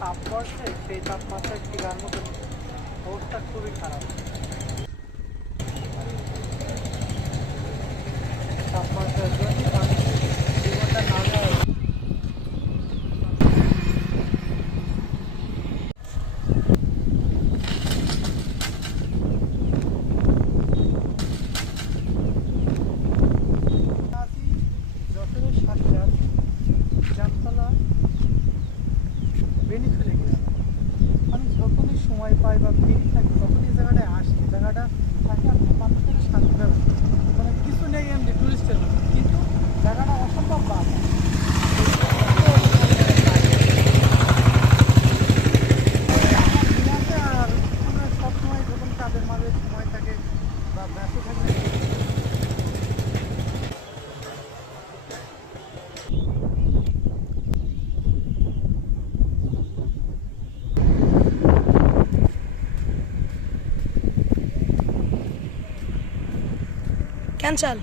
তাপ পড়ছে সেই তাপমাত্রায় টিকার মতো অবস্থা খুবই খারাপ। বেনিফিলে গেলাম আমি যখনই সময় পাই বা ফ্রি থাকি, তখনই জায়গাটায় আসি। জায়গাটা থাকে মানুষের শান্ত মানে কিছু নেই এমনি টুরিস্টের মতো, কিন্তু জায়গাটা অসম্ভব বাধা আর আমরা সবসময় যখন কাজের মাঝে সময় থাকে বা ব্যস্ত থাকি कैंसल